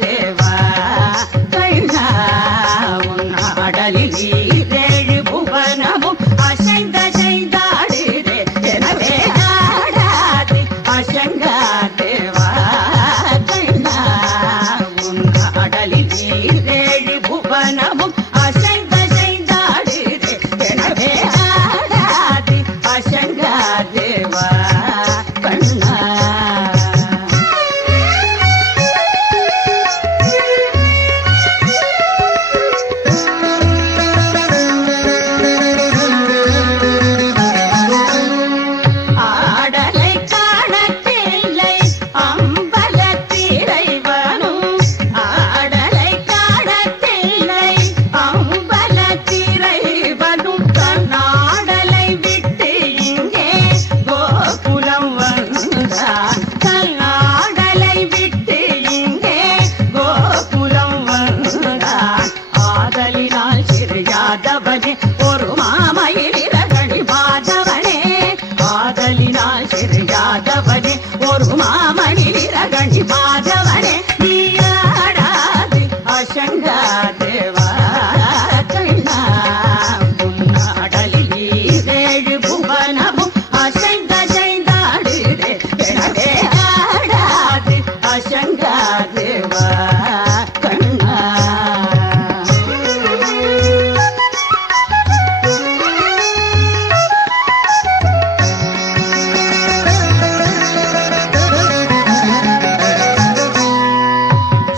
தேவா கண்ணா உன் ஆடலில் ஈரேழு புவனமும் அசைந்த செய்தாடுதே எனவே ஆடாது அசங்கா தேவா கண்ணா உன் ஆடலில் ஈரேழு புவனமும் அசைந்த செய்தாடுதே எனவே ஆடாது அசங்கா தேவா கண்ணா ஆடலை காணத்தில்லை அம்பலத்திரைவனும் ஆடலை காணத்தில்லை அம்பலத்திரைவனும் தன்னாடலை விட்டு இங்கே கோகுலம் வந்தான் தன்னாடலை விட்டு இங்கே கோகுலம் வந்தான் ஆதலினால் சிறியாதவனே ஒரு மாமயிலிரகணி மாதவனே ஆதலினால் சிறியாதவனே ஒரு மாமயிலிரகணி மாதவனே நீ ஆடாது அசங்கா தேவா கண்ணா உன்னாடலில் ஈரேழு புவனமும் அசைந்த செய்தாடுதே எனவே ஆடாது அசங்கா தேவா கண்ணா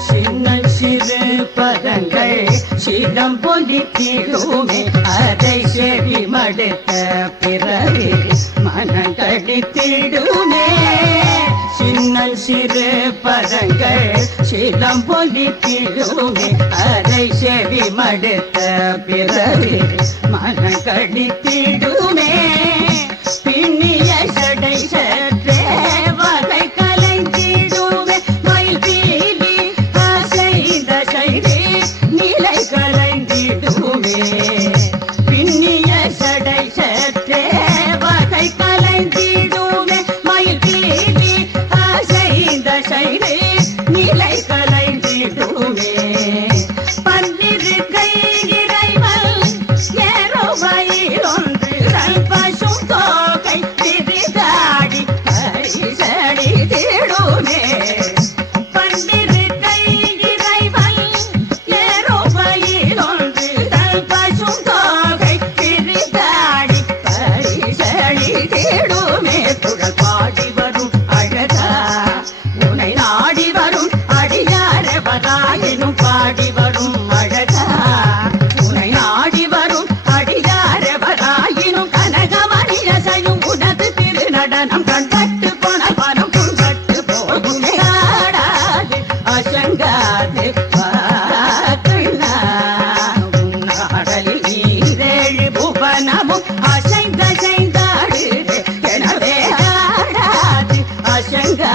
சின்ன சிறு பதங்கள் சிலம் பொலித்திடுமே அதை செவி மடுத்த பிறகு மனங்கடித்திடுமே சின்ன சிறு பதங்கள் சிலம் பொலித்திடுமே அதை செவி மடுத்த பிறகு மனங்கடித்திடுமே பின்னிய சடை சற்றே வகை கலைந்திடுமே மயில் பீலி அசைந்த சைரே நிலை கலைந்திடுமே பின்னிய சடை சற்றே வகை கலைந்திடுமே மயில் பீலி அசைந்த சைரே நிலை கலைந்திடுமே பன்னிரு கை இறைவன் ஏரோவையில் ஒன்று பசும் தோகை திரிதாடி பரிசடி திடுமே பன்னிரு கை இறைவன் ஏரோவையில் ஒன்று பசும் தோகை திரிதாடி பரிசடி திடுமே புகழ் பாடி வரும் அழகா உனை நாடி வரும் அடியாரவராயினும் பாடி வரும் அழகா உனை நாடி வரும் அடியாரவராயினும் கனகமணி ரசையும் உனது திருநடனம் கண்பட்டு போன பணம் புண்பட்டு போகுமே ஆடாது அசங்காது கண்ணா உன்னாடலில் ஈரேழு புவனமும் அசைந்த செய்தாடுதே எனவே ஆடாது அசங்கா